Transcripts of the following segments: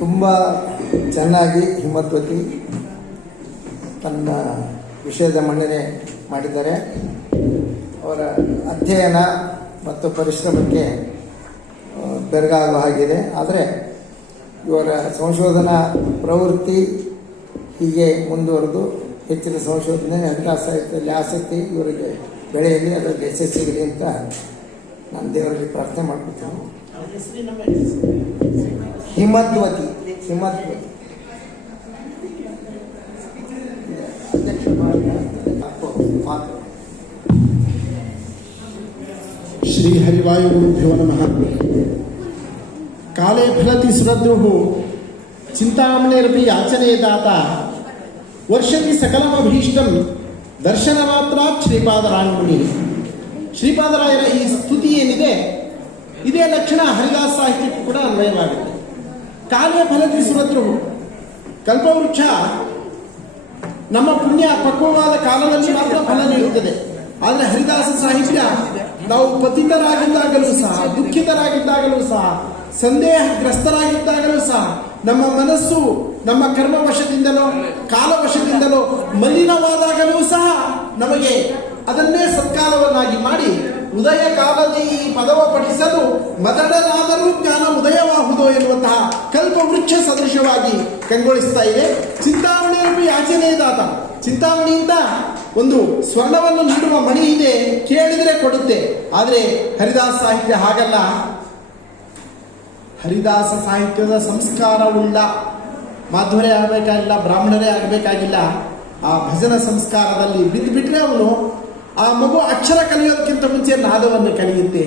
ತುಂಬ ಚೆನ್ನಾಗಿ ಹಿಮ್ಮತ್ವತಿ ತನ್ನ ವಿಷಯದ ಮಂಡನೆ ಮಾಡಿದ್ದಾರೆ. ಅವರ ಅಧ್ಯಯನ ಮತ್ತು ಪರಿಶ್ರಮಕ್ಕೆ ಬೆರಗಾಗುವ ಹಾಗಿದೆ. ಆದರೆ ಇವರ ಸಂಶೋಧನಾ ಪ್ರವೃತ್ತಿ ಹೀಗೆ ಮುಂದುವರೆದು ಹೆಚ್ಚಿನ ಸಂಶೋಧನೆ ಹರಿದಾಸ ಸಾಹಿತ್ಯದಲ್ಲಿ ಆಸಕ್ತಿ ಇವರಿಗೆ ಬೆಳೆಯಲಿ, ಅದರಲ್ಲಿ ಯಶಸ್ಸಿರಲಿ ಅಂತ ನಾನು ದೇವರಲ್ಲಿ ಪ್ರಾರ್ಥನೆ ಮಾಡ್ಕೊತೀನಿ. ಹಿಮದ್ವತಿ ಶ್ರೀ ಹರಿವಾಯುಗುರುಭ್ಯೋ ನಮಃ. ಕಾಲೇ ಫಲತಿ ಸುರದ್ರುಃ ಚಿಂತಾಮಣಿರಪಿ ಯಾಚನೆ ದಾತ ವರ್ಷತಿ ಸಕಲಮಭೀಷ್ಟಂ ದರ್ಶನ ಮಾತ್ರ ಶ್ರೀಪಾದರಾಯಣಿ. ಶ್ರೀಪಾದರಾಯರ ಈ ಸ್ತುತಿ ಏನಿದೆ, ಇದೇ ಲಕ್ಷಣ ಹರಿದಾಸ ಸಾಹಿತ್ಯಕ್ಕೂ ಕೂಡ ಅನ್ವಯವಾಗುತ್ತೆ. ಕಾಲೇ ಫಲತಿ ಸುರದ್ರುಃ, ಕಲ್ಪವೃಕ್ಷ ನಮ್ಮ ಪುಣ್ಯ ಪಕ್ವವಾದ ಕಾಲದಲ್ಲಿ ಮಾತ್ರ ಫಲ ನೀಡುತ್ತದೆ. ಆದರೆ ಹರಿದಾಸ ಸಾಹಿತ್ಯ ನಾವು ಪತಿತರಾಗಿದ್ದಾಗಲೂ ಸಹ, ದುಃಖಿತರಾಗಿದ್ದಾಗಲೂ ಸಹ, ಸಂದೇಹಗ್ರಸ್ತರಾಗಿದ್ದಾಗಲೂ ಸಹ, ನಮ್ಮ ಮನಸ್ಸು ನಮ್ಮ ಕರ್ಮವಶದಿಂದಲೋ ಕಾಲವಶದಿಂದಲೋ ಮಲಿನವಾದಾಗಲೂ ಸಹ ನಮಗೆ ಅದನ್ನೇ ಸತ್ಕಾಲವನ್ನಾಗಿ ಮಾಡಿ ಉದಯ ಕಾಲದಿ ಪದವ ಪಠಿಸಲು ಮದಡನಾದರೂ ಜ್ಞಾನ ಉದಯವಾಹುದು ಎನ್ನುವಂತಹ ಕಲ್ಪವೃಕ್ಷ ಸದೃಶವಾಗಿ ಕಂಗೊಳಿಸ್ತಾ ಇದೆ. ಚಿಂತಾಮಣಿಯರಪಿ ಯಾಚನೆ ದಾತ, ಚಿಂತಾಮಣಿಯಿಂದ ಒಂದು ಸ್ವರ್ಣವನ್ನು ನೀಡುವ ಮಣಿ ಇದೆ, ಕೇಳಿದರೆ ಕೊಡುತ್ತೆ. ಆದರೆ ಹರಿದಾಸ ಸಾಹಿತ್ಯ ಹಾಗಲ್ಲ. ಹರಿದಾಸ ಸಾಹಿತ್ಯದ ಸಂಸ್ಕಾರವುಳ್ಳ ಮಾಧ್ವರೇ ಆಗಬೇಕಾಗಿಲ್ಲ, ಬ್ರಾಹ್ಮಣರೇ ಆಗಬೇಕಾಗಿಲ್ಲ. ಆ ಭಜನ ಸಂಸ್ಕಾರದಲ್ಲಿ ಬಿದ್ದುಬಿಟ್ರೆ ಅವನು, ಆ ಮಗು ಅಕ್ಷರ ಕಲಿಯೋದಕ್ಕಿಂತ ಮುಂಚೆ ನಾದವನ್ನು ಕಲಿಯುತ್ತೆ,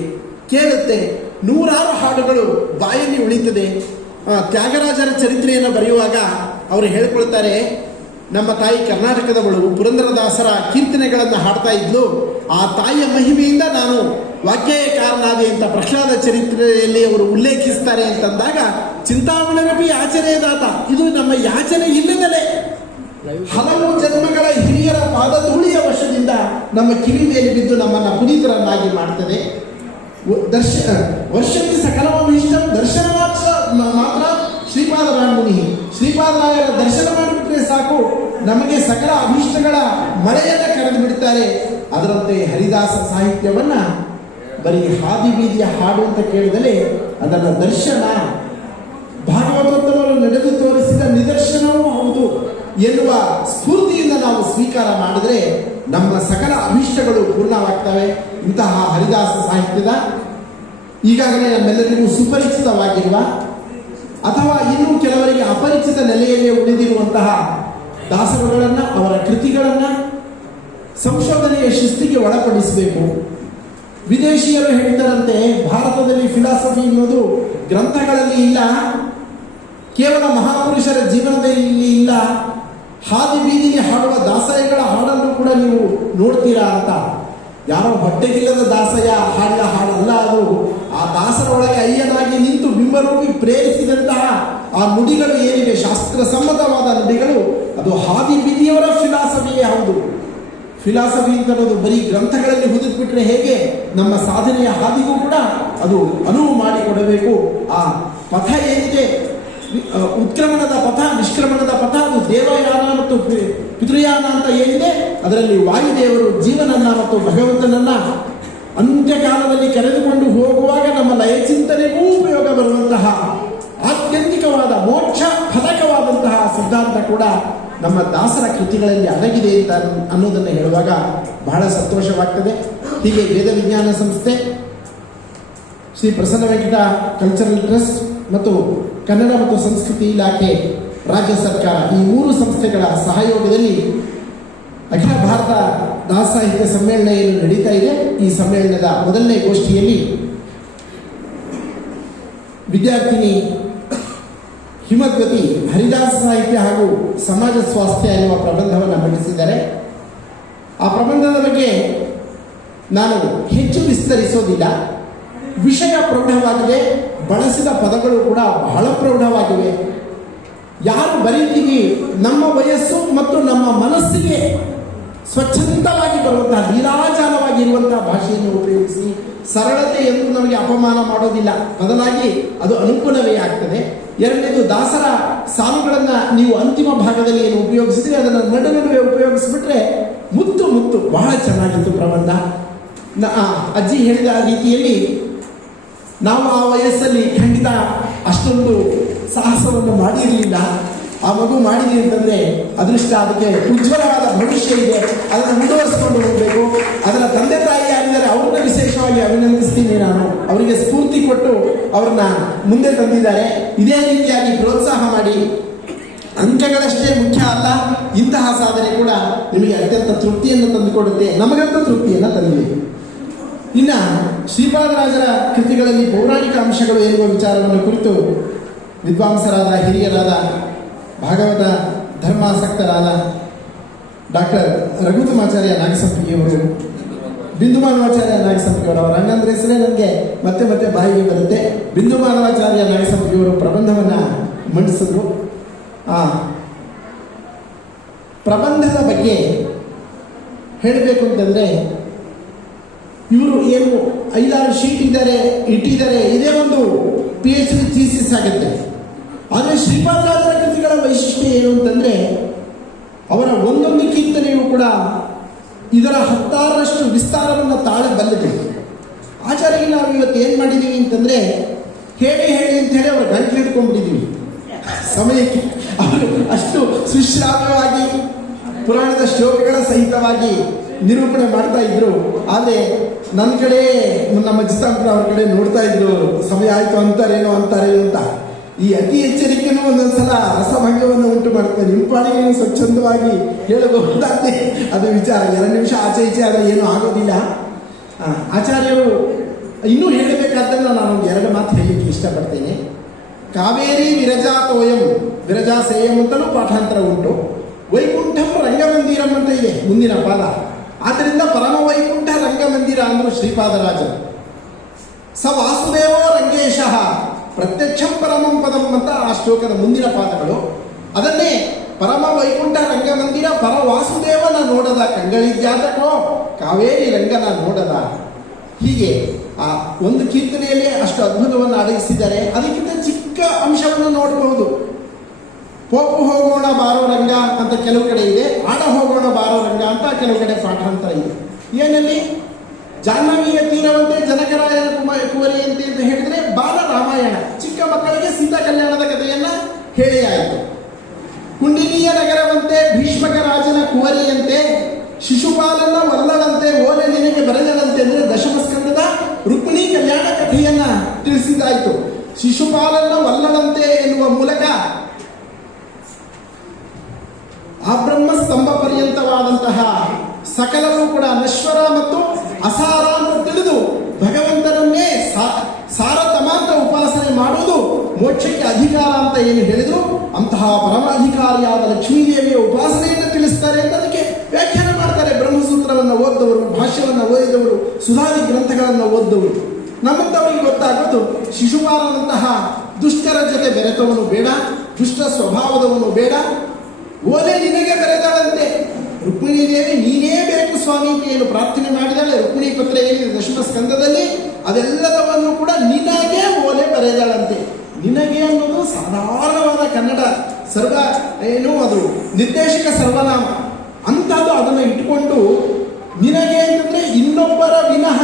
ಕೇಳುತ್ತೆ. ನೂರಾರು ಹಾಡುಗಳು ಬಾಯಲ್ಲಿ ಉಳಿತದೆ. ತ್ಯಾಗರಾಜರ ಚರಿತ್ರೆಯನ್ನು ಬರೆಯುವಾಗ ಅವರು ಹೇಳ್ಕೊಳ್ತಾರೆ, ನಮ್ಮ ತಾಯಿ ಕರ್ನಾಟಕದವಳು ಪುರಂದರದಾಸರ ಕೀರ್ತನೆಗಳನ್ನು ಹಾಡ್ತಾ ಇದ್ಲು. ಆ ತಾಯಿಯ ಮಹಿಮೆಯಿಂದ ನಾನು ವಾಗ್ಗೇಯಕಾರನಾದೆ ಅಂತ ಪ್ರಹ್ಲಾದ ಚರಿತ್ರೆಯಲ್ಲಿ ಅವರು ಉಲ್ಲೇಖಿಸ್ತಾರೆ ಅಂತಂದಾಗ, ಚಿಂತಾಮಣಿರಪಿ ಯಾಚನೆ ದಾತ, ಇದು ನಮ್ಮ ಯಾಚನೆ ಇಲ್ಲದಲೇ ಹಲವು ಜನ್ಮಗಳ ಹಿರಿಯರ ಪಾದಧೂಳಿಯ ವಶದಿಂದ ನಮ್ಮ ಕಿವಿ ಮೇಲೆ ಬಿದ್ದು ನಮ್ಮನ್ನು ಪುನೀತರನ್ನಾಗಿ ಮಾಡ್ತದೆ. ವರ್ಷಕ್ಕೆ ಸಕಲವಿಷ್ಟ ದರ್ಶನ ಮಾತ್ರ ಶ್ರೀಪಾದರಾಯಣಿ. ಶ್ರೀಪಾದರಾಯರ ದರ್ಶನ ಮಾಡಿಬಿಟ್ರೆ ಸಾಕು, ನಮಗೆ ಸಕಲ ಅಭೀಷ್ಟಗಳ ಮಳೆಯನ್ನು ಕರೆದು ಬಿಡ್ತಾರೆ. ಅದರಂತೆ ಹರಿದಾಸ ಸಾಹಿತ್ಯವನ್ನ ಬರೀ ಹಾದಿ ಬೀದಿಯ ಹಾಡು ಅಂತ ಕೇಳಿದರೆ ಅದರ ದರ್ಶನ, ಭಾಗವತೋತ್ತಮರು ನಡೆದು ತೋರಿಸಿದ ನಿದರ್ಶನವೂ ಹೌದು ಎನ್ನುವ ಸ್ಫೂರ್ತಿಯಿಂದ ನಾವು ಸ್ವೀಕಾರ ಮಾಡಿದರೆ ನಮ್ಮ ಸಕಲ ಅಭೀಷ್ಟಗಳು ಪೂರ್ಣವಾಗ್ತವೆ. ಇಂತಹ ಹರಿದಾಸ ಸಾಹಿತ್ಯದ ಈಗಾಗಲೇ ನಮ್ಮೆಲ್ಲರಿಗೂ ಸುಪರಿಚಿತವಾಗಿರುವ ಅಥವಾ ಇನ್ನೂ ಕೆಲವರಿಗೆ ಅಪರಿಚಿತ ನೆಲೆಯಲ್ಲಿ ಉಳಿದಿರುವಂತಹ ದಾಸರುಗಳನ್ನು, ಅವರ ಕೃತಿಗಳನ್ನು ಸಂಶೋಧನೆಯ ಶಿಸ್ತಿಗೆ ಒಳಪಡಿಸಬೇಕು. ವಿದೇಶಿಯರು ಹೇಳಿದರಂತೆ, ಭಾರತದಲ್ಲಿ ಫಿಲಾಸಫಿ ಅನ್ನೋದು ಗ್ರಂಥಗಳಲ್ಲಿ ಇಲ್ಲ, ಕೇವಲ ಮಹಾಪುರುಷರ ಜೀವನದಲ್ಲಿ ಇಲ್ಲ, ಹಾದಿ ಬೀದಿಗೆ ಹಾಡುವ ದಾಸಯ್ಯಗಳ ಹಾಡನ್ನು ಕೂಡ ನೀವು ನೋಡ್ತೀರಾ ಅಂತ. ಯಾರೋ ಹೊಟ್ಟೆಗಿಲ್ಲದ ದಾಸಯ್ಯ ಹಾಡಿದ ಹಾಡಲ್ಲ ಅದು. ಆ ದಾಸರ ಒಳಗೆ ಅಯ್ಯನಾಗಿ ನಿಂತು ಬಿಂಬರೂಪಿ ಪ್ರೇರಿಸಿದಂತಹ ಆ ನುಡಿಗಳು ಏನಿವೆ, ಶಾಸ್ತ್ರಸಮ್ಮತವಾದ ನುಡಿಗಳು, ಅದು ಹಾದಿ ಬೀದಿಯವರ ಫಿಲಾಸಫಿಯೇ ಹೌದು. ಫಿಲಾಸಫಿ ಅಂತ ಅನ್ನೋದು ಬರೀ ಗ್ರಂಥಗಳಲ್ಲಿ ಹುದುಕ್ಬಿಟ್ರೆ ಹೇಗೆ, ನಮ್ಮ ಸಾಧನೆಯ ಹಾದಿಗೂ ಕೂಡ ಅದು ಅನುವು ಮಾಡಿಕೊಡಬೇಕು. ಆ ಪಥ ಏನಿದೆ, ಉತ್ಕ್ರಮಣದ ಪಥ, ನಿಷ್ಕ್ರಮಣದ ಪಥ, ಅದು ದೇವಯಾನ ಮತ್ತು ಪಿತೃಯಾನ ಅಂತ ಏನಿದೆ, ಅದರಲ್ಲಿ ವಾಯುದೇವರು ಜೀವನನ್ನ ಮತ್ತು ಭಗವಂತನನ್ನ ಅಂತ್ಯಕಾಲದಲ್ಲಿ ಕರೆದುಕೊಂಡು ಹೋಗುವಾಗ ನಮ್ಮ ಲಯಚಿಂತನೆಗೂ ಉಪಯೋಗ ಬರುವಂತಹ ಆತ್ಯಂತಿಕವಾದ ಮೋಕ್ಷ ಫಲಕವಾದಂತಹ ಸಿದ್ಧಾಂತ ಕೂಡ ನಮ್ಮ ದಾಸರ ಕೃತಿಗಳಲ್ಲಿ ಅಡಗಿದೆ ಅಂತ ಅನ್ನೋದನ್ನು ಹೇಳುವಾಗ ಬಹಳ ಸಂತೋಷವಾಗ್ತದೆ. ಹೀಗೆ ವೇದ ವಿಜ್ಞಾನ ಸಂಸ್ಥೆ, ಶ್ರೀ ಪ್ರಸನ್ನ ವೆಂಕಟ ಕಲ್ಚರಲ್ ಟ್ರಸ್ಟ್ ಮತ್ತು ಕನ್ನಡ ಮತ್ತು ಸಂಸ್ಕೃತಿ ಇಲಾಖೆ, ರಾಜ್ಯ ಸರ್ಕಾರ, ಈ ಮೂರು ಸಂಸ್ಥೆಗಳ ಸಹಯೋಗದಲ್ಲಿ ಅಖಿಲ ಭಾರತ ದಾಸ ಸಾಹಿತ್ಯ ಸಮ್ಮೇಳನ ಏನು ನಡೀತಾ ಇದೆ, ಈ ಸಮ್ಮೇಳನದ ಮೊದಲನೇ ಗೋಷ್ಠಿಯಲ್ಲಿ ವಿದ್ಯಾರ್ಥಿನಿ ಹಿಮದ್ವತಿ ಹರಿದಾಸ ಸಾಹಿತ್ಯ ಹಾಗೂ ಸಮಾಜ ಸ್ವಾಸ್ಥ್ಯ ಎನ್ನುವ ಪ್ರಬಂಧವನ್ನು ಮಂಡಿಸಿದ್ದಾರೆ. ಆ ಪ್ರಬಂಧದ ಬಗ್ಗೆ ನಾನು ಹೆಚ್ಚು ವಿಸ್ತರಿಸೋದಿಲ್ಲ. ವಿಷಯ ಪ್ರೌಢವಾಗಿದೆ, ಬಳಸಿದ ಪದಗಳು ಕೂಡ ಬಹಳ ಪ್ರೌಢವಾಗಿವೆ. ಯಾರು ಬರೀತೀವಿ, ನಮ್ಮ ವಯಸ್ಸು ಮತ್ತು ನಮ್ಮ ಮನಸ್ಸಿಗೆ ಸ್ವಚ್ಛಂದವಾಗಿ ಬರುವಂತಹ ಲೀಲಾಜಾಲವಾಗಿರುವಂತಹ ಭಾಷೆಯನ್ನು ಉಪಯೋಗಿಸಿ ಸರಳತೆ ಎಂದು ನಮಗೆ ಅಪಮಾನ ಮಾಡೋದಿಲ್ಲ, ಬದಲಾಗಿ ಅದು ಅನುಕೂಲವೇ ಆಗ್ತದೆ. ಎರಡನೇದು ದಾಸರ ಸಾಲುಗಳನ್ನ ನೀವು ಅಂತಿಮ ಭಾಗದಲ್ಲಿ ಏನು ಉಪಯೋಗಿಸಿದ್ರೆ ಅದನ್ನು ನಡುವೆ ಉಪಯೋಗಿಸ್ಬಿಟ್ರೆ ಮುತ್ತು ಬಹಳ ಚೆನ್ನಾಗಿತ್ತು ಪ್ರಬಂಧ. ಅಜ್ಜಿ ಹೇಳಿದ ರೀತಿಯಲ್ಲಿ ನಾವು ಆ ವಯಸ್ಸಲ್ಲಿ ಖಂಡಿತ ಅಷ್ಟೊಂದು ಸಾಹಸವನ್ನು ಮಾಡಿರಲಿಲ್ಲ. ಆ ಮಗು ಮಾಡಿದೆ ಅಂತಂದ್ರೆ ಅದೃಷ್ಟ, ಅದಕ್ಕೆ ಉಜ್ವಲವಾದ ಭವಿಷ್ಯ ಇದೆ, ಅದನ್ನು ಮುಂದುವರಿಸಿಕೊಂಡು ಹೋಗಬೇಕು. ಅದರ ತಂದೆ ತಾಯಿ ಆಗಿದ್ದಾರೆ, ಅವ್ರನ್ನ ವಿಶೇಷವಾಗಿ ಅಭಿನಂದಿಸ್ತೀನಿ ನಾನು. ಅವರಿಗೆ ಸ್ಫೂರ್ತಿ ಕೊಟ್ಟು ಅವ್ರನ್ನ ಮುಂದೆ ತಂದಿದ್ದಾರೆ. ಇದೇ ರೀತಿಯಾಗಿ ಪ್ರೋತ್ಸಾಹ ಮಾಡಿ. ಅಂಕಗಳಷ್ಟೇ ಮುಖ್ಯ ಅಲ್ಲ, ಇಂತಹ ಸಾಧನೆ ಕೂಡ ನಿಮಗೆ ಅತ್ಯಂತ ತೃಪ್ತಿಯನ್ನು ತಂದುಕೊಡುತ್ತೆ. ನಮಗಂತೂ ತೃಪ್ತಿಯನ್ನು ತಂದಿದೆ. ಇನ್ನ ಶ್ರೀಪಾದರಾಜರ ಕೃತಿಗಳಲ್ಲಿ ಪೌರಾಣಿಕ ಅಂಶಗಳು ಎನ್ನುವ ವಿಚಾರವನ್ನು ಕುರಿತು ವಿದ್ವಾಂಸರಾದ ಹಿರಿಯರಾದ ಭಾಗವತ ಧರ್ಮಾಸಕ್ತರಾದ ಡಾಕ್ಟರ್ ರಘುತಮಾಚಾರ್ಯ ನಾಗಸಂಪಿಗೆಯವರು, ಬಿಂದುಮಾನವಾಚಾರ್ಯ ನಾಗಸಂಪಿಗೆಯವರು, ಅವರ ರಂಗಂದ್ರೆ ಹೆಸರೇ ನನಗೆ ಮತ್ತೆ ಮತ್ತೆ ಬಾಯಿಗೆ ಬರುತ್ತೆ. ಬಿಂದುಮಾನವಾಚಾರ್ಯ ನಾಗಸಂಪಿಗೆಯವರು ಪ್ರಬಂಧವನ್ನು ಮಂಡಿಸಿದ್ರು. ಆ ಪ್ರಬಂಧದ ಬಗ್ಗೆ ಹೇಳಬೇಕು ಅಂತಂದ್ರೆ, ಇವರು ಏನು 5-6 ಶೀಟ್ ಇಟ್ಟಿದ್ದಾರೆ, ಇದೇ ಒಂದು PhD ಥೀಸಿಸ್ ಆಗುತ್ತೆ. ಆದರೆ ಶ್ರೀಪಾದರಾಜರ ಕೃತಿಗಳ ವೈಶಿಷ್ಟ್ಯ ಏನು ಅಂತಂದ್ರೆ, ಅವರ ಒಂದೊಂದು ಕೀರ್ತನೆಯೂ ಕೂಡ ಇದರ 16ರಷ್ಟು ವಿಸ್ತಾರವನ್ನು ತಾಳಬಲ್ಲದು. ಆಚಾರ್ಯರಿಗೆ ನಾವು ಇವತ್ತು ಏನು ಮಾಡಿದ್ದೀವಿ ಅಂತಂದ್ರೆ, ಹೇಳಿ ಅಂತ ಹೇಳಿ ಅವರ ಗಂಟಲು ಹಿಡ್ಕೊಂಡ್ಬಿಟ್ಟಿದ್ದೀವಿ ಸಮಯಕ್ಕೆ. ಅವರು ಅಷ್ಟು ಸುಶ್ರಾವ್ಯವಾಗಿ ಪುರಾಣದ ಶ್ಲೋಕಗಳ ಸಹಿತವಾಗಿ ನಿರೂಪಣೆ ಮಾಡ್ತಾ ಇದ್ರು. ಆದರೆ ನನ್ನ ಕಡೆ, ನಮ್ಮ ಜಿತಾಂತರ ಅವ್ರ ಕಡೆ ನೋಡ್ತಾ ಇದ್ರು, ಸಮಯ ಆಯ್ತು ಅಂತಾರೇನೋ ಅಂತ. ಈ ಅತಿ ಎಚ್ಚರಿಕೆನೂ ಒಂದೊಂದ್ಸಲ ರಸಭಂಗವನ್ನು ಉಂಟು ಮಾಡ್ತದೆ. ನಿಮ್ಮ ಪಾಡಿಗೆ ನೀವು ಸ್ವಚ್ಛಂದವಾಗಿ ಹೇಳಬಹುದಾದ್ರೆ ಅದು ವಿಚಾರ. 2 ನಿಮಿಷ ಆಚೆ ಈಚೆ ಆದರೆ ಏನೂ ಆಗೋದಿಲ್ಲ. ಆಚಾರ್ಯರು ಇನ್ನೂ ಹೇಳಬೇಕಾದ್ದನ್ನು ನಾನು 2 ಮಾತು ಹೇಳಲಿಕ್ಕೆ ಇಷ್ಟಪಡ್ತೇನೆ. ಕಾವೇರಿ ವಿರಜಾತೋಯಂ, ವಿರಜಾಸೇಯಂ ಅಂತಲೂ ಪಾಠಾಂತರ ಉಂಟು. ವೈಕುಂಠಂ ರಂಗಮಂದಿರಂ ಅಂತ ಇದೆ ಮುಂದಿನ ಪಾದ. ಆದ್ದರಿಂದ ಪರಮ ವೈಕುಂಠ ರಂಗಮಂದಿರ ಅಂದ್ರು ಶ್ರೀಪಾದರಾಜರು. ಸ ವಾಸುದೇವೋ ರಂಗೇಶಃ ಪ್ರತ್ಯಕ್ಷಂ ಪರಮಂ ಪದಂ ಅಂತ ಆ ಶ್ಲೋಕದ ಮುಂದಿನ ಪಾದಗಳು. ಅದನ್ನೇ ಪರಮ ವೈಕುಂಠ ರಂಗಮಂದಿರ ಪರ ವಾಸುದೇವನ ನೋಡದ ಕಂಗಳಿದ್ಯಾತಕೋ ಕಾವೇರಿ ರಂಗನ ನೋಡದ. ಹೀಗೆ ಆ ಒಂದು ಕೀರ್ತನೆಯಲ್ಲೇ ಅಷ್ಟು ಅದ್ಭುತವನ್ನು ಅಡಗಿಸಿದ್ದಾರೆ. ಅದಕ್ಕಿಂತ ಚಿಕ್ಕ ಅಂಶವನ್ನು ನೋಡಬಹುದು. ಪೋಪು ಹೋಗೋಣ ಬಾರೋ ರಂಗ ಅಂತ ಕೆಲವು ಕಡೆ ಇದೆ, ಆಡ ಹೋಗೋಣ ಬಾರೋ ರಂಗ ಅಂತ ಕೆಲವು ಕಡೆ ಪಾಠಾಂತರ ಇದೆ. ಏನಲ್ಲಿ ಜಾಹ್ನವಿಯ ತೀರವಂತೆ ಜನಕರಾಯನ ಕುವರಿಯಂತೆ ಅಂತ ಹೇಳಿದ್ರೆ ಬಾಲ ರಾಮಾಯಣ, ಚಿಕ್ಕ ಮಕ್ಕಳಿಗೆ ಸೀತಾ ಕಲ್ಯಾಣದ ಕಥೆಯನ್ನ ಹೇಳಿ ಆಯಿತು. ಕುಂಡಿನಿಯ ನಗರವಂತೆ ಭೀಷ್ಮಕ ರಾಜನ ಕುವರಿಯಂತೆ ಶಿಶುಪಾಲನ ವಲ್ಲಳಂತೆ ಓಲೆ ನಿನಗೆ ಬರೆದಳಂತೆ ಅಂದ್ರೆ ದಶಮಸ್ಕಂದದ ರುಕ್ಮಿಣಿ ಕಲ್ಯಾಣ ಕಥೆಯನ್ನ ತಿಳಿಸಿದ್ದಾಯಿತು. ಶಿಶುಪಾಲನ ವಲ್ಲಳಂತೆ ಎನ್ನುವ ಮೂಲಕ ಆ ಬ್ರಹ್ಮ ಸ್ತಂಭ ಪರ್ಯಂತವಾದಂತಹ ಸಕಲವೂ ಕೂಡ ನಶ್ವರ ಮತ್ತು ಅಸಾರ ಅಂತ ತಿಳಿದು ಭಗವಂತನನ್ನೇ ಸಾರತಮಾಂತ ಉಪಾಸನೆ ಮಾಡುವುದು ಮೋಕ್ಷಕ್ಕೆ ಅಧಿಕಾರ ಅಂತ ಏನು ಹೇಳಿದ್ರು, ಅಂತಹ ಪರಮಾಧಿಕಾರಿಯಾದ ಲಕ್ಷ್ಮೀದೇವಿಯ ಉಪಾಸನೆಯನ್ನು ತಿಳಿಸ್ತಾರೆ ಅಂತ ಅದಕ್ಕೆ ವ್ಯಾಖ್ಯಾನ ಮಾಡ್ತಾರೆ. ಬ್ರಹ್ಮಸೂತ್ರವನ್ನು ಓದ್ದವರು, ಭಾಷ್ಯವನ್ನು ಓದಿದವರು, ಸುಧಾದಿ ಗ್ರಂಥಗಳನ್ನು ಓದ್ದವರು. ನಮ್ಮಂತವರಿಗೆ ಗೊತ್ತಾಗೋದು ಶಿಶುಪಾಲನಂತಹ ದುಷ್ಟರ ಜೊತೆ ಬೆರೆತವನು ಬೇಡ, ದುಷ್ಟ ಸ್ವಭಾವದವನು ಬೇಡ. ಓಲೆ ನಿನಗೆ ಬೆರೆದಳಂತೆ, ರುಕ್ಮಿಣಿ ದೇವಿ ನೀನೇ ಬೇಕು ಸ್ವಾಮಿ ಅಂತ ಏನು ಪ್ರಾರ್ಥನೆ ಮಾಡಿದಾಳೆ. ರುಕ್ಮಿಣಿ ಪತ್ರ ಏನಿದೆ ದಶಮ ಸ್ಕಂದದಲ್ಲಿ, ಅದೆಲ್ಲದವನ್ನು ಕೂಡ ನಿನಗೆ ಓಲೆ ಬರೆದಳಂತೆ. ನಿನಗೆ ಅನ್ನೋದು ಸಾಧಾರಣವಾದ ಕನ್ನಡ ಅದು ನಿರ್ದೇಶಕ ಸರ್ವನಾಮ ಅಂತದ್ದು. ಅದನ್ನು ಇಟ್ಕೊಂಡು ನಿನಗೆ ಅಂತಂದ್ರೆ ಇನ್ನೊಬ್ಬರ ವಿನಃ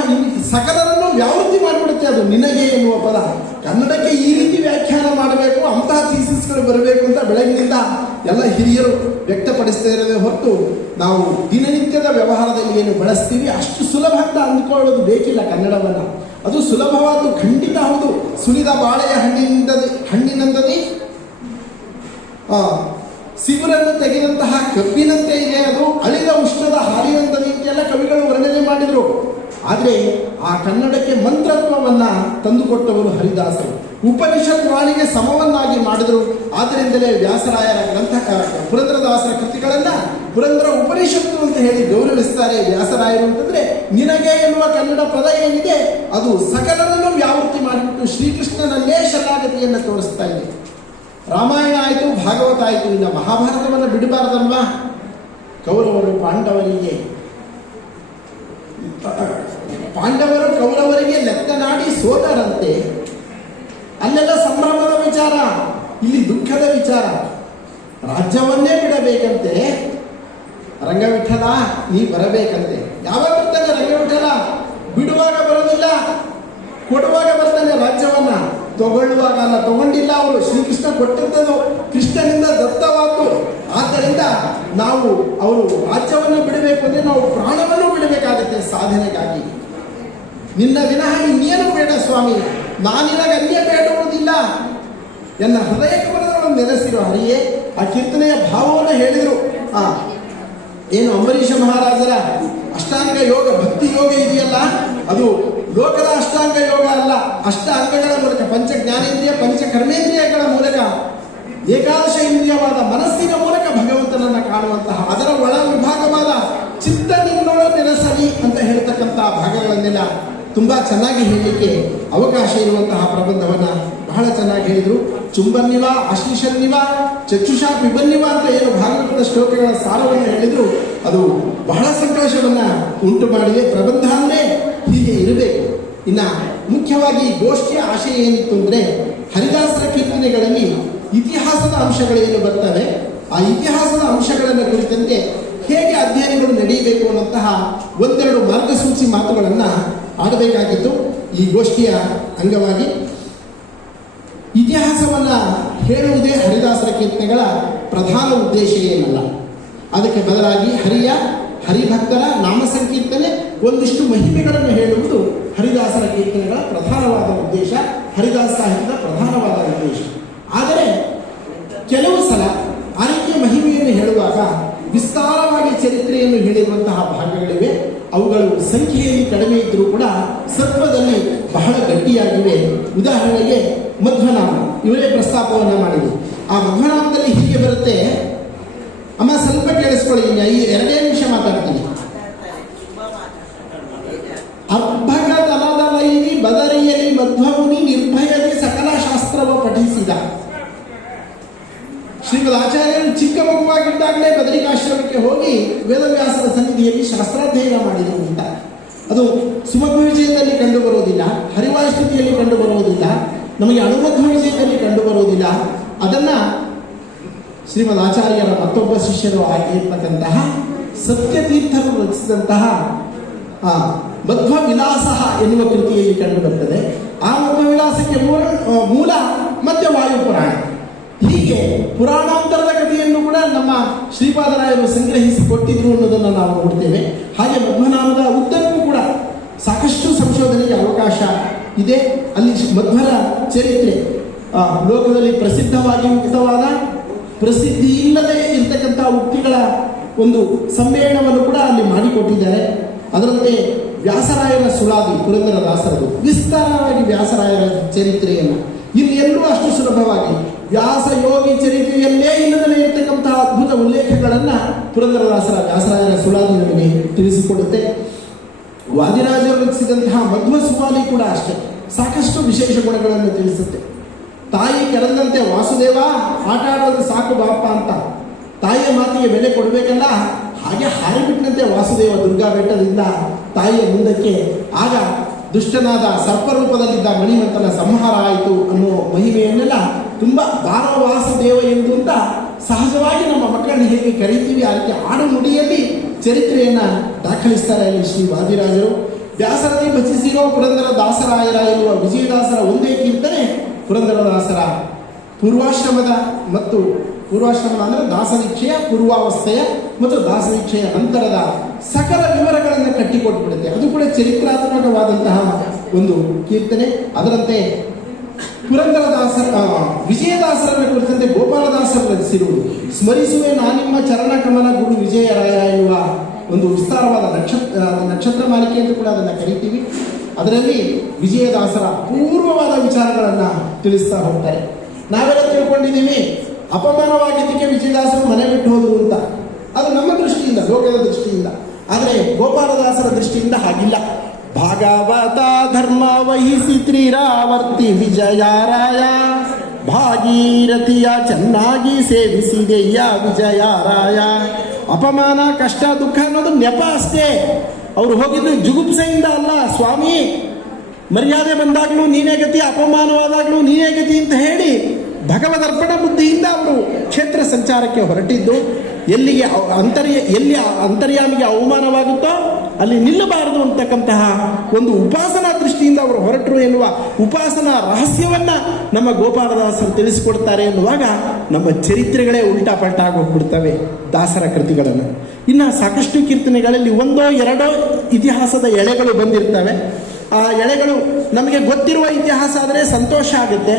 ಸಕಲರನ್ನು ವ್ಯಾವೃತ್ತಿ ಮಾಡಿಬಿಡುತ್ತೆ ಅದು ನಿನಗೆ ಎನ್ನುವ ಪದ. ಕನ್ನಡಕ್ಕೆ ಈ ರೀತಿ ವ್ಯಾಖ್ಯಾನ ಮಾಡಬೇಕು, ಅಂತಹ ಥೀಸಿಸ್ಗಳು ಬರಬೇಕು ಅಂತ ಬೆಳಗಿನಿಂದ ಎಲ್ಲ ಹಿರಿಯರು ವ್ಯಕ್ತಪಡಿಸ್ತಾ ಇರೋದೇ ಹೊರತು ನಾವು ದಿನನಿತ್ಯದ ವ್ಯವಹಾರದಲ್ಲಿ ಏನು ಬಳಸ್ತೀವಿ ಅಷ್ಟು ಸುಲಭ ಅಂತ ಅಂದ್ಕೊಳ್ಳೋದು ಬೇಕಿಲ್ಲ ಕನ್ನಡವನ್ನು. ಅದು ಸುಲಭವಾದ್ದು ಖಂಡಿತ ಹೌದು. ಸುಲಿದ ಬಾಳೆಯ ಹಣ್ಣಿನಂದದಿ ಸಿಗುರನ್ನು ತೆಗೆದಂತಹ ಕಬ್ಬಿನಂತೆ ಇದೆ ಅದು, ಅಳಿದ ಉಷ್ಣದ ಹಾಲಿನಂದದಿ ಅಂತೆಲ್ಲ ಕವಿಗಳು ವರ್ಣನೆ ಮಾಡಿದರು. ಆದರೆ ಆ ಕನ್ನಡಕ್ಕೆ ಮಂತ್ರತ್ವವನ್ನು ತಂದುಕೊಟ್ಟವರು ಹರಿದಾಸರು. ಉಪನಿಷತ್ ವಾಣಿಗೆ ಸಮವನ್ನಾಗಿ ಮಾಡಿದರು. ಆದ್ದರಿಂದಲೇ ವ್ಯಾಸರಾಯರ ಪುರಂದರದಾಸರ ಕೃತಿಗಳನ್ನು ಪುರಂದರ ಉಪನಿಷತ್ತು ಅಂತ ಹೇಳಿ ಗೌರವಿಸ್ತಾರೆ ವ್ಯಾಸರಾಯರು. ಅಂತಂದ್ರೆ ನಿನಗೆ ಎನ್ನುವ ಕನ್ನಡ ಪದ ಏನಿದೆ ಅದು ಸಕಲರನ್ನು ವ್ಯಾವೃತ್ತಿ ಮಾಡಿಬಿಟ್ಟು ಶ್ರೀಕೃಷ್ಣನಲ್ಲೇ ಶರಣಾಗತಿಯನ್ನು ತೋರಿಸ್ತಾ ಇದೆ. ರಾಮಾಯಣ ಆಯಿತು, ಭಾಗವತ ಆಯಿತು, ಇನ್ನು ಮಹಾಭಾರತವನ್ನು ಬಿಡಬಾರದಲ್ವಾ? ಕೌರವರು ಪಾಂಡವರು ಕೌರವರಿಗೆ ಲೆಕ್ಕನಾಡಿ ಸೋದರಂತೆ. ಅಲ್ಲೆಲ್ಲ ಸಂಭ್ರಮದ ವಿಚಾರ. ಇಲ್ಲಿ ದುಃಖದ ವಿಚಾರ. ರಾಜ್ಯವನ್ನೇ ಬಿಡಬೇಕಂತೆ ರಂಗವಿಠಲ, ನೀ ಬರಬೇಕಂತೆ. ಯಾವಾಗ ಬರ್ತಾನೆ ರಂಗವಿಠಲ? ಬಿಡುವಾಗ ಬರೋದಿಲ್ಲ, ಕೊಡುವಾಗ ಬರ್ತಾನೆ ರಾಜ್ಯವನ್ನ. ತಗೊಳ್ಳುವಾಗ ಅಲ್ಲ, ತಗೊಂಡಿಲ್ಲ. ಅವರು ಶ್ರೀಕೃಷ್ಣ ಕೊಟ್ಟಿದ್ದದು ಕೃಷ್ಣನಿಂದ ದತ್ತವಾದ್ದು. ಆದ್ದರಿಂದ ನಾವು ಅವರು ರಾಜ್ಯವನ್ನು ಬಿಡಬೇಕು ಅಂದ್ರೆ ನಾವು ಪ್ರಾಣವನ್ನು ಬಿಡಬೇಕಾಗುತ್ತೆ ಸಾಧನೆಗಾಗಿ. ನಿನ್ನ ವಿನಃ ಇನ್ನೇನು ಬೇಡ ಸ್ವಾಮಿ, ನಾನಿನಗೆ ಅನ್ಯ ಬೇಡುವುದಿಲ್ಲ. ಎನ್ನ ಹೃದಯ ಕಮಲಗಳನ್ನು ನೆಲೆಸಿರುವ ಹರಿಯೇ. ಆ ಕೀರ್ತನೆಯ ಭಾವವನ್ನು ಹೇಳಿದರು. ಏನು ಅಂಬರೀಷ ಮಹಾರಾಜರ ಅಷ್ಟಾಂಗ ಯೋಗ, ಭಕ್ತಿ ಯೋಗ ಇದೆಯಲ್ಲ, ಅದು ಲೋಕದ ಅಷ್ಟಾಂಗ ಯೋಗ ಅಲ್ಲ. ಅಷ್ಟ ಅಂಗಗಳ ಮೂಲಕ, ಪಂಚ ಜ್ಞಾನೇಂದ್ರಿಯ ಪಂಚ ಕರ್ಮೇಂದ್ರಿಯಗಳ ಮೂಲಕ, ಏಕಾದಶ ಇಂದ್ರಿಯವಾದ ಮನಸ್ಸಿನ ಮೂಲಕ ಭಗವಂತನನ್ನ ಕಾಣುವಂತಹ, ಅದರ ಒಳ ವಿಭಾಗವಾದ ಚಿತ್ತ ನಿನ್ನೊಳ ನೆಲೆಸಲಿ ಅಂತ ಹೇಳ್ತಕ್ಕಂಥ ಭಾಗಗಳನ್ನೆಲ್ಲ ತುಂಬಾ ಚೆನ್ನಾಗಿ ಹೇಳಲಿಕ್ಕೆ ಅವಕಾಶ ಇರುವಂತಹ ಪ್ರಬಂಧವನ್ನ ಬಹಳ ಚೆನ್ನಾಗಿ ಹೇಳಿದ್ರು. ಚುಂಬನ್ನಿವ, ಆಶ್ಲಿಷನ್ನಿವ, ಚಕ್ಷುಷಾ ಪಿಬನ್ನಿವ ಅಂತ ಏನು ಭಾಗವತದ ಶ್ಲೋಕಗಳ ಸಾರವನ್ನು ಹೇಳಿದ್ರು, ಅದು ಬಹಳ ಸಂತೋಷವನ್ನ ಉಂಟು ಮಾಡಿದೆ. ಪ್ರಬಂಧ ಅಂದ್ರೆ ಹೀಗೆ ಇರಬೇಕು. ಇನ್ನ ಮುಖ್ಯವಾಗಿ ಗೋಷ್ಠಿಯ ಆಶಯ ಏನಿತ್ತು ಅಂದ್ರೆ, ಹರಿದಾಸರ ಕೀರ್ತನೆಗಳಲ್ಲಿ ಇತಿಹಾಸದ ಅಂಶಗಳೇನು ಬರ್ತವೆ, ಆ ಇತಿಹಾಸದ ಅಂಶಗಳನ್ನು ಕುರಿತಂತೆ ಹೇಗೆ ಅಧ್ಯಯನಗಳು ನಡೆಯಬೇಕು ಅನ್ನುವಂತಹ ಒಂದೆರಡು ಮಾರ್ಗಸೂಚಿ ಮಾತುಗಳನ್ನ ಆಡಬೇಕಾಗಿತ್ತು ಈ ಗೋಷ್ಠಿಯ ಅಂಗವಾಗಿ. ಇತಿಹಾಸವನ್ನ ಹೇಳುವುದೇ ಹರಿದಾಸರ ಕೀರ್ತನೆಗಳ ಪ್ರಧಾನ ಉದ್ದೇಶ ಏನಲ್ಲ. ಅದಕ್ಕೆ ಬದಲಾಗಿ ಹರಿಭಕ್ತರ ನಾಮ ಸಂಕೀರ್ತನೆ, ಒಂದಿಷ್ಟು ಮಹಿಮೆಗಳನ್ನು ಹೇಳುವುದು ಹರಿದಾಸರ ಕೀರ್ತನೆಗಳ ಪ್ರಧಾನವಾದ ಉದ್ದೇಶ, ಹರಿದಾಸ ಸಾಹಿತ್ಯದ ಪ್ರಧಾನವಾದ ಉದ್ದೇಶ. ಆದರೆ ಕೆಲವು ಸಲ ಆ ರೀತಿಯ ಮಹಿಮೆಯನ್ನು ಹೇಳುವಾಗ ವಿಸ್ತಾರವಾಗಿ ಚರಿತ್ರೆಯನ್ನು ಹೇಳಿರುವಂತಹ ಭಾಗಗಳಿವೆ. ಅವುಗಳು ಸಂಖ್ಯೆಯಲ್ಲಿ ಕಡಿಮೆ ಇದ್ದರೂ ಕೂಡ ಸತ್ವದಲ್ಲಿ ಬಹಳ ಗಟ್ಟಿಯಾಗಿವೆ. ಉದಾಹರಣೆಗೆ ಮಧ್ವನಾಮ, ಇವರೇ ಪ್ರಸ್ತಾಪವನ್ನು ಮಾಡಿದರು. ಆ ಮಧ್ವನಾಮದಲ್ಲಿ ಹೀಗೆ ಬರುತ್ತೆ. ಅಮ್ಮ ಸ್ವಲ್ಪ ಕೇಳಿಸ್ಕೊಳ್ಳಿ, 2 ನಿಮಿಷ ಮಾತಾಡ್ತೀನಿ. ಅರ್ಭಗದಲದಲೈರಿ ಬದರಿಯಲಿ ಮಧ್ವಮುನಿ ನಿರ್ಭಯದಿ ಸಕಲ ಶಾಸ್ತ್ರವ ಪಠಿಸಿದ. ಶ್ರೀಮದ್ ಆಚಾರ್ಯರು ಚಿಕ್ಕ ಮಗುವಾಗಿದ್ದಾಗಲೇ ಬದರಿಕಾಶ್ರಮಕ್ಕೆ ಹೋಗಿ ವೇದವ್ಯಾಸರ ಸನ್ನಿಧಿಯಲ್ಲಿ ಶಾಸ್ತ್ರಾಧ್ಯಯನ ಮಾಡಿದರು ಅಂತ. ಅದು ಸುಮಧ್ವ ವಿಜಯದಲ್ಲಿ ಕಂಡು ಬರುವುದಿಲ್ಲ, ಹರಿವಾಯುಸ್ತುತಿಯಲ್ಲಿ ಕಂಡು ಬರುವುದಿಲ್ಲ, ನಮಗೆ ಅಣುಮಧ್ವ ವಿಜಯದಲ್ಲಿ ಕಂಡು ಬರುವುದಿಲ್ಲ. ಅದನ್ನ ಶ್ರೀಮದ್ ಆಚಾರ್ಯರ ಮತ್ತೊಬ್ಬ ಶಿಷ್ಯರು ಆಗಿರ್ತಕ್ಕಂತಹ ಸತ್ಯತೀರ್ಥರು ರಚಿಸಿದಂತಹ ಮಧ್ವ ವಿಲಾಸ ಎನ್ನುವ ಕೃತಿಯಲ್ಲಿ ಕಂಡು ಬರ್ತದೆ. ಆ ಮಧ್ವ ವಿಲಾಸಕ್ಕೆ ಮೂಲ ಮಧ್ಯ ವಾಯು ಪುರಾಣ. ಹೀಗೆ ಪುರಾಣಾಂತರದ ಕಥೆಯನ್ನು ಕೂಡ ನಮ್ಮ ಶ್ರೀಪಾದರಾಯರು ಸಂಗ್ರಹಿಸಿ ಕೊಟ್ಟಿದ್ರು ಅನ್ನೋದನ್ನು ನಾವು ನೋಡ್ತೇವೆ. ಹಾಗೆ ಮಧ್ವನಾಮದ ಉದ್ದಕ್ಕೂ ಕೂಡ ಸಾಕಷ್ಟು ಸಂಶೋಧನೆಗೆ ಅವಕಾಶ ಇದೆ. ಅಲ್ಲಿ ಮಧ್ವರ ಚರಿತ್ರೆ ಲೋಕದಲ್ಲಿ ಪ್ರಸಿದ್ಧವಾಗಿ ಉಕ್ತವಾದ, ಪ್ರಸಿದ್ಧಿ ಇಲ್ಲದೆ ಇರತಕ್ಕಂಥ ಉಕ್ತಿಗಳ ಒಂದು ಸಮ್ಮೇಳನವನ್ನು ಕೂಡ ಅಲ್ಲಿ ಮಾಡಿಕೊಟ್ಟಿದ್ದಾರೆ. ಅದರಂತೆ ವ್ಯಾಸರಾಯರ ಸುಳಾದಿ ಪುರಂದರದಾಸರದು ವಿಸ್ತಾರವಾಗಿ ವ್ಯಾಸರಾಯರ ಚರಿತ್ರೆಯನ್ನು ಇಲ್ಲಿ ಎಲ್ಲೂ ಅಷ್ಟು ಸುಲಭವಾಗಿ ವ್ಯಾಸ ಯೋಗಿ ಚರಿತ್ರೆಯಲ್ಲೇ ಇಲ್ಲದೇ ಇರತಕ್ಕಂತಹ ಅದ್ಭುತ ಉಲ್ಲೇಖಗಳನ್ನು ಪುರಂದರದಾಸರ ವ್ಯಾಸರಾಯರ ಸುಳಾದಿ ನಮಗೆ ತಿಳಿಸಿಕೊಡುತ್ತೆ. ವಾದಿರಾಜರು ರಚಿಸಿದಂತಹ ಮಧ್ವ ಸುವಾಲಿ ಕೂಡ ಅಷ್ಟೇ ಸಾಕಷ್ಟು ವಿಶೇಷ ಗುಣಗಳನ್ನು ತಿಳಿಸುತ್ತೆ. ತಾಯಿ ಕೆರೆದಂತೆ ವಾಸುದೇವ ಆಟ ಆಡೋದು ಸಾಕು ಬಾಪ ಅಂತ ತಾಯಿಯ ಮಾತಿಗೆ ಬೆಲೆ ಕೊಡಬೇಕಲ್ಲ, ಹಾಗೆ ಹಾರಿಬಿಟ್ಟಂತೆ ವಾಸುದೇವ ದುರ್ಗಾ ಬೆಟ್ಟದಿಂದ ತಾಯಿಯ ಮುಂದಕ್ಕೆ. ಆಗ ದುಷ್ಟನಾದ ಸರ್ಪರೂಪದಲ್ಲಿದ್ದ ಮಣಿಮಂತನ ಸಂಹಾರ ಆಯಿತು ಅನ್ನೋ ಮಹಿಮೆಯನ್ನೆಲ್ಲ ತುಂಬ ವಾಸುದೇವ ಎಂದು ಅಂತ ಸಹಜವಾಗಿ ನಮ್ಮ ಮಕ್ಕಳನ್ನು ಹೇಗೆ ಕರೀತೀವಿ ಆ ರೀತಿ ಆಡು ನುಡಿಯಲ್ಲಿ ಚರಿತ್ರೆಯನ್ನ ದಾಖಲಿಸ್ತಾರೆ ಇಲ್ಲಿ ಶ್ರೀ ವಾದಿರಾಜರು. ವ್ಯಾಸರದಿ ಭಜಿಸಿರೋ ಪುರಂದರ ದಾಸರಾಯರ ಎನ್ನುವ ವಿಜಯದಾಸರ ಒಂದೇ ಕೀರ್ತನೆ ಪುರಂದರದಾಸರ ಪೂರ್ವಾಶ್ರಮದ ಅಂದರೆ ದಾಸದೀಕ್ಷೆಯ ಪೂರ್ವಾವಸ್ಥೆಯ ಮತ್ತು ದಾಸದೀಕ್ಷೆಯ ನಂತರದ ಸಕಲ ವಿವರಗಳನ್ನು ಕಟ್ಟಿಕೊಟ್ಬಿಡುತ್ತೆ. ಅದು ಕೂಡ ಚರಿತ್ರಾತ್ಮಕವಾದಂತಹ ಒಂದು ಕೀರ್ತನೆ. ಅದರಂತೆ ವಿಜಯದಾಸರನ್ನು ಕುರಿತಂತೆ ಗೋಪಾಲದಾಸರು ರಚಿಸಿರುವುದು ಸ್ಮರಿಸುವೆ ನಾನಿಮ್ಮ ಚರಣ ಕಮಲ ಗುರು ವಿಜಯರಾಯ ಎನ್ನುವ ಒಂದು ವಿಸ್ತಾರವಾದ ನಕ್ಷತ್ರ ಮಾಲಿಕೆ ಅಂತ ಕೂಡ ಅದನ್ನು ಕರಿತೀವಿ. ಅದರಲ್ಲಿ ವಿಜಯದಾಸರ ಪೂರ್ವವಾದ ವಿಚಾರಗಳನ್ನು ತಿಳಿಸ್ತಾ ಹೋಗ್ತಾರೆ. ನಾವೆಲ್ಲ ತಿಳ್ಕೊಂಡಿದ್ದೀವಿ ಅಪಮಾನವಾಗಿದ್ದಕ್ಕೆ ವಿಜಯದಾಸರು ಮನೆ ಬಿಟ್ಟು ಹೋದರು ಅಂತ. ಅದು ನಮ್ಮ ದೃಷ್ಟಿಯಿಂದ, ಲೋಕದ ದೃಷ್ಟಿಯಿಂದ. ಆದರೆ ಗೋಪಾಲದಾಸರ ದೃಷ್ಟಿಯಿಂದ ಹಾಗಿಲ್ಲ. ಭಾಗವತ ಧರ್ಮ ವಹಿಸಿ ತ್ರಿರಾವರ್ತಿ ವಿಜಯರಾಯ ಭಾಗೀರಥಿಯ ಚೆನ್ನಾಗಿ ಸೇವಿಸಿದೆಯ್ಯ ವಿಜಯರಾಯ. ಅಪಮಾನ ಕಷ್ಟ ದುಃಖ ಅನ್ನೋದು ನೆಪ ಅಷ್ಟೇ. ಅವರು ಹೋಗಿದ್ದು ಜುಗುಪ್ಸೆಯಿಂದ ಅಲ್ಲ. ಸ್ವಾಮಿ ಮರ್ಯಾದೆ ಬಂದಾಗ್ಲೂ ನೀನೇ ಗತಿ, ಅಪಮಾನವಾದಾಗ್ಲೂ ನೀನೇ ಗತಿ ಅಂತ ಹೇಳಿ ಭಗವದರ್ಪಣ ಬುದ್ಧಿಯಿಂದ ಅವರು ಕ್ಷೇತ್ರ ಸಂಚಾರಕ್ಕೆ ಹೊರಟಿದ್ದು, ಎಲ್ಲಿಗೆ ಎಲ್ಲಿ ಅಂತರ್ಯಾಮಿಗೆ ಅವಮಾನವಾಗುತ್ತೋ ಅಲ್ಲಿ ನಿಲ್ಲಬಾರದು ಅಂತಕ್ಕಂತಹ ಒಂದು ಉಪಾಸನಾ ದೃಷ್ಟಿಯಿಂದ ಅವರು ಹೊರಟರು ಎನ್ನುವ ಉಪಾಸನಾ ರಹಸ್ಯವನ್ನ ನಮ್ಮ ಗೋಪಾಲದಾಸರು ತಿಳಿಸಿಕೊಡ್ತಾರೆ ಎನ್ನುವಾಗ ನಮ್ಮ ಚರಿತ್ರೆಗಳೇ ಉಲ್ಟಾ ಪಲ್ಟಾ ಆಗೋಗ್ಬಿಡ್ತವೆ ದಾಸರ ಕೃತಿಗಳನ್ನು. ಇನ್ನು ಸಾಕಷ್ಟು ಕೀರ್ತನೆಗಳಲ್ಲಿ ಒಂದೋ ಎರಡೋ ಇತಿಹಾಸದ ಎಳೆಗಳು ಬಂದಿರ್ತವೆ. ಆ ಎಳೆಗಳು ನಮಗೆ ಗೊತ್ತಿರುವ ಇತಿಹಾಸ ಆದರೆ ಸಂತೋಷ ಆಗುತ್ತೆ.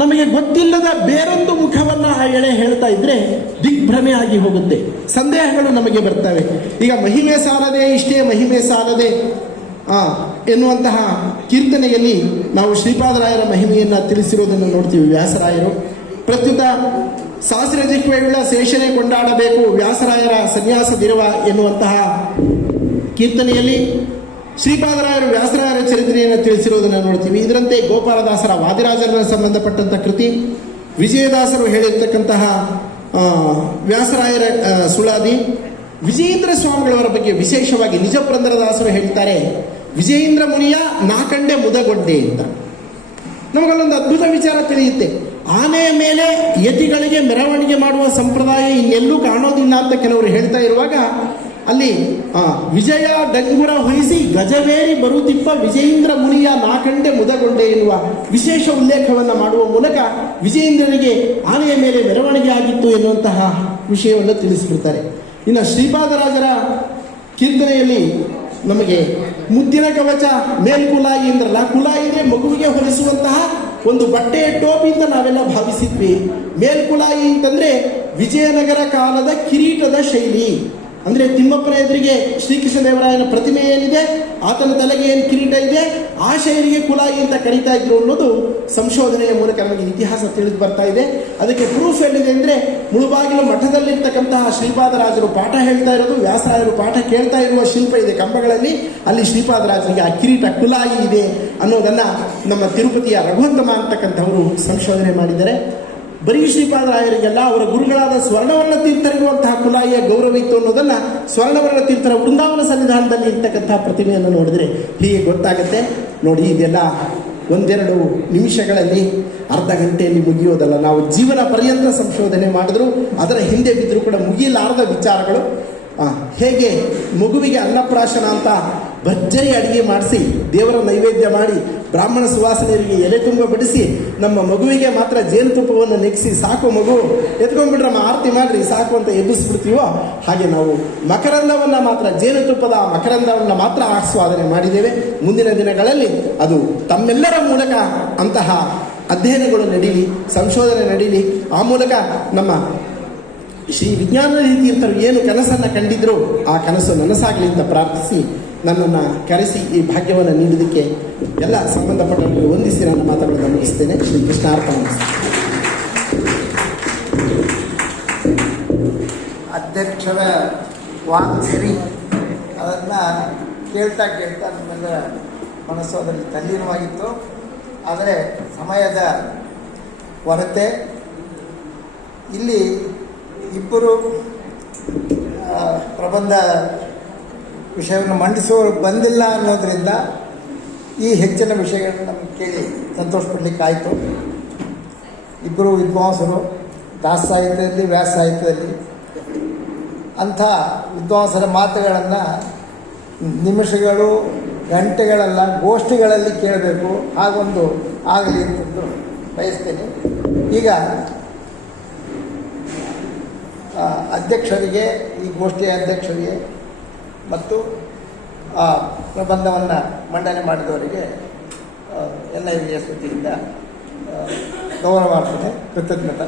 ನಮಗೆ ಗೊತ್ತಿಲ್ಲದ ಬೇರೊಂದು ಮುಖವನ್ನು ಆ ಎಳೆ ಹೇಳ್ತಾ ಇದ್ರೆ ದಿಗ್ಭ್ರಮೆ ಆಗಿ ಹೋಗುತ್ತೆ, ಸಂದೇಹಗಳು ನಮಗೆ ಬರ್ತವೆ. ಈಗ ಮಹಿಮೆ ಸಾಲದೆ ಇಷ್ಟೇ ಮಹಿಮೆ ಸಾಲದೆ ಎನ್ನುವಂತಹ ಕೀರ್ತನೆಯಲ್ಲಿ ನಾವು ಶ್ರೀಪಾದರಾಯರ ಮಹಿಮೆಯನ್ನು ತಿಳಿಸಿರುವುದನ್ನು ನೋಡ್ತೀವಿ. ವ್ಯಾಸರಾಯರು ಪ್ರತ್ಯುತ ಶಾಸ್ತ್ರ ಜಿಹ್ವೆಗಳ ಶೇಷನೆ ಕೊಂಡಾಡಬೇಕು ವ್ಯಾಸರಾಯರ ಸನ್ಯಾಸದಿರುವ ಎನ್ನುವಂತಹ ಕೀರ್ತನೆಯಲ್ಲಿ ಶ್ರೀಪಾದರಾಯರು ವ್ಯಾಸರಾಯರ ಚರಿತ್ರೆಯನ್ನು ತಿಳಿಸಿರುವುದನ್ನು ನೋಡ್ತೀವಿ. ಇದರಂತೆ ಗೋಪಾಲದಾಸರ ವಾದಿರಾಜರ ಸಂಬಂಧಪಟ್ಟಂಥ ಕೃತಿ, ವಿಜಯದಾಸರು ಹೇಳಿರ್ತಕ್ಕಂತಹ ವ್ಯಾಸರಾಯರ ಸುಳಾದಿ, ವಿಜಯೇಂದ್ರ ಸ್ವಾಮಿಗಳವರ ಬಗ್ಗೆ ವಿಶೇಷವಾಗಿ ನಿಜಪುರಂದರದಾಸರು ಹೇಳ್ತಾರೆ, ವಿಜಯೇಂದ್ರ ಮುನಿಯ ನಾಕಂಡೆ ಮುದಗೊಡ್ಡೆ ಅಂತ. ನಮಗಲ್ಲೊಂದು ಅದ್ಭುತ ವಿಚಾರ ತಿಳಿಯುತ್ತೆ. ಆನೆಯ ಮೇಲೆ ಯತಿಗಳಿಗೆ ಮೆರವಣಿಗೆ ಮಾಡುವ ಸಂಪ್ರದಾಯ ಇನ್ನೆಲ್ಲೂ ಕಾಣೋದಿಲ್ಲ ಅಂತ ಕೆಲವರು ಹೇಳ್ತಾ ಇರುವಾಗ, ಅಲ್ಲಿ ವಿಜಯ ಡಂಗುರ ಹೊಯಿಸಿ ಗಜವೇರಿ ಬರುತ್ತಿಪ್ಪ ವಿಜಯೇಂದ್ರ ಮುನಿಯ ನಾಕಂಡೆ ಮುದಗೊಂಡೆ ಎನ್ನುವ ವಿಶೇಷ ಉಲ್ಲೇಖವನ್ನು ಮಾಡುವ ಮೂಲಕ ವಿಜಯೇಂದ್ರನಿಗೆ ಆನೆಯ ಮೇಲೆ ಮೆರವಣಿಗೆ ಆಗಿತ್ತು ಎನ್ನುವಂತಹ ವಿಷಯವನ್ನು ತಿಳಿಸಿಬಿಡ್ತಾರೆ. ಇನ್ನು ಶ್ರೀಪಾದರಾಜರ ಕೀರ್ತನೆಯಲ್ಲಿ ನಮಗೆ ಮುದ್ದಿನ ಕವಚ ಮೇಲ್ಕುಲಾಯಿ ಅಂದ್ರಲ್ಲ, ಕುಲಾಯಿಗೆ ಮಗುವಿಗೆ ಹೊಲಿಸುವಂತಹ ಒಂದು ಬಟ್ಟೆಯ ಟೋಪಿ ಅಂತ ನಾವೆಲ್ಲ ಭಾವಿಸಿದ್ವಿ. ಮೇಲ್ಕುಲಾಯಿ ಅಂತಂದ್ರೆ ವಿಜಯನಗರ ಕಾಲದ ಕಿರೀಟದ ಶೈಲಿ. ಅಂದರೆ ತಿಮ್ಮಪ್ಪನ ಎದುರಿಗೆ ಶ್ರೀಕೃಷ್ಣ ದೇವರಾಯನ ಪ್ರತಿಮೆ ಏನಿದೆ, ಆತನ ತಲೆಗೆ ಏನು ಕಿರೀಟ ಇದೆ, ಆ ಶೈಲಿಗೆ ಕುಲಾಯಿ ಅಂತ ಕರೀತಾ ಇದ್ರು ಅನ್ನೋದು ಸಂಶೋಧನೆಯ ಮೂಲಕ ನಮಗೆ ಇತಿಹಾಸ ತಿಳಿದು ಬರ್ತಾ ಇದೆ. ಅದಕ್ಕೆ ಪ್ರೂಫ್ ಎಲ್ಲಿದೆ ಅಂದರೆ, ಮುಳುಬಾಗಿಲು ಮಠದಲ್ಲಿರ್ತಕ್ಕಂತಹ ಶ್ರೀಪಾದರಾಜರು ಪಾಠ ಹೇಳ್ತಾ ಇರೋದು, ವ್ಯಾಸರಾಯರು ಪಾಠ ಕೇಳ್ತಾ ಇರುವ ಶಿಲ್ಪ ಇದೆ ಕಂಬಗಳಲ್ಲಿ, ಅಲ್ಲಿ ಶ್ರೀಪಾದರಾಜರಿಗೆ ಆ ಕಿರೀಟ ಕುಲಾಯಿ ಇದೆ ಅನ್ನೋದನ್ನು ನಮ್ಮ ತಿರುಪತಿಯ ರಘುವಂತಮ ಅಂತಕ್ಕಂಥವರು ಸಂಶೋಧನೆ ಮಾಡಿದ್ದಾರೆ. ಬರೀ ಶ್ರೀಪಾದರಾಯರಿಗೆಲ್ಲ ಅವರ ಗುರುಗಳಾದ ಸ್ವರ್ಣವರ್ಣ ತೀರ್ಥರಿರುವಂತಹ ಕುಲಾಯಿಯ ಗೌರವ ಇತ್ತು ಅನ್ನೋದನ್ನು ಸ್ವರ್ಣವರ್ಣ ತೀರ್ಥರ ವೃಂದಾವನ ಸನ್ನಿಧಾನದಲ್ಲಿ ಇರ್ತಕ್ಕಂತಹ ಪ್ರತಿಮೆಯನ್ನು ನೋಡಿದ್ರೆ ಹೀಗೆ ಗೊತ್ತಾಗುತ್ತೆ. ನೋಡಿ, ಇದೆಲ್ಲ ಒಂದೆರಡು ನಿಮಿಷಗಳಲ್ಲಿ, ಅರ್ಧ ಗಂಟೆಯಲ್ಲಿ ಮುಗಿಯೋದಲ್ಲ. ನಾವು ಜೀವನ ಪರ್ಯಂತ ಸಂಶೋಧನೆ ಮಾಡಿದ್ರು ಅದರ ಹಿಂದೆ ಬಿದ್ದರೂ ಕೂಡ ಮುಗಿಯಲಾರದ ವಿಚಾರಗಳು. ಹೇಗೆ ಮಗುವಿಗೆ ಅನ್ನಪ್ರಾಶನ ಅಂತ ಭರ್ಜರಿ ಅಡಿಗೆ ಮಾಡಿಸಿ ದೇವರ ನೈವೇದ್ಯ ಮಾಡಿ ಬ್ರಾಹ್ಮಣ ಸುವಾಸನೆಯರಿಗೆ ಎಲೆ ತುಂಬ ಬಡಿಸಿ ನಮ್ಮ ಮಗುವಿಗೆ ಮಾತ್ರ ಜೇನುತುಪ್ಪವನ್ನು ನೆಕ್ಸಿ ಸಾಕು ಮಗು ಎತ್ಕೊಂಡ್ಬಿಟ್ರಮ್ಮ ಆರತಿ ಮಾಡ್ರಿ ಸಾಕು ಅಂತ ಎಬ್ಬಿಸ್ಬಿಡ್ತೀವೋ, ಹಾಗೆ ನಾವು ಮಕರಂದವನ್ನು ಮಾತ್ರ, ಜೇನುತುಪ್ಪದ ಮಕರಂದವನ್ನು ಮಾತ್ರ ಆಸ್ವಾದನೆ ಮಾಡಿದ್ದೇವೆ. ಮುಂದಿನ ದಿನಗಳಲ್ಲಿ ಅದು ತಮ್ಮೆಲ್ಲರ ಮೂಲಕ ಅಂತಹ ಅಧ್ಯಯನಗಳು ನಡೀಲಿ, ಸಂಶೋಧನೆ ನಡೀಲಿ. ಆ ಮೂಲಕ ನಮ್ಮ ಶ್ರೀ ವಿಜ್ಞಾನನಿಧಿ ತೀರ್ಥರು ಏನು ಕನಸನ್ನು ಕಂಡಿದ್ರು ಆ ಕನಸು ನನಸಾಗಲಿ ಅಂತ ಪ್ರಾರ್ಥಿಸಿ ನನ್ನನ್ನು ಕರೆಸಿ ಈ ಭಾಗ್ಯವನ್ನು ನೀಡೋದಕ್ಕೆ ಎಲ್ಲ ಸಂಬಂಧಪಟ್ಟವರಿಗೆ ವಂದಿಸಿ ನನ್ನ ಮಾತುಗಳನ್ನು ಮುಗಿಸ್ತೇನೆ. ಶ್ರೀ ಕೃಷ್ಣಾರ್ಪಣ. ಅಧ್ಯಕ್ಷರ ವಾಕ್ ಸರಿ, ಅದನ್ನು ಕೇಳ್ತಾ ಕೇಳ್ತಾ ನಮ್ಮೆಲ್ಲರ ಮನಸ್ಸು ಅದರಲ್ಲಿ ತಲ್ಲೀನವಾಗಿತ್ತು. ಆದರೆ ಸಮಯದ ಕೊರತೆ, ಇಲ್ಲಿ ಇಬ್ಬರು ಪ್ರಬಂಧ ವಿಷಯವನ್ನು ಮಂಡಿಸುವವರು ಬಂದಿಲ್ಲ ಅನ್ನೋದರಿಂದ ಈ ಹೆಚ್ಚಿನ ವಿಷಯಗಳನ್ನು ನಮಗೆ ಕೇಳಿ ಸಂತೋಷ ಪಡಲಿಕ್ಕಾಯಿತು. ಇಬ್ಬರು ವಿದ್ವಾಂಸರು, ದಾಸ ಸಾಹಿತ್ಯದಲ್ಲಿ, ವ್ಯಾಸ ಸಾಹಿತ್ಯದಲ್ಲಿ. ಅಂಥ ವಿದ್ವಾಂಸರ ಮಾತುಗಳನ್ನು ನಿಮಿಷಗಳು, ಗಂಟೆಗಳಲ್ಲ, ಗೋಷ್ಠಿಗಳಲ್ಲಿ ಕೇಳಬೇಕು. ಹಾಗೊಂದು ಆಗಲಿ ಅಂತಂದು ಬಯಸ್ತೇನೆ. ಈಗ ಅಧ್ಯಕ್ಷರಿಗೆ, ಈ ಗೋಷ್ಠಿಯ ಅಧ್ಯಕ್ಷರಿಗೆ ಮತ್ತು ಪ್ರಬಂಧವನ್ನು ಮಂಡನೆ ಮಾಡಿದವರಿಗೆ ಎಲ್ಲ ಹಿರಿಯ ಸ್ತುತಿಯಿಂದ ಗೌರವಾರ್ಪಣೆ, ಕೃತಜ್ಞತೆ.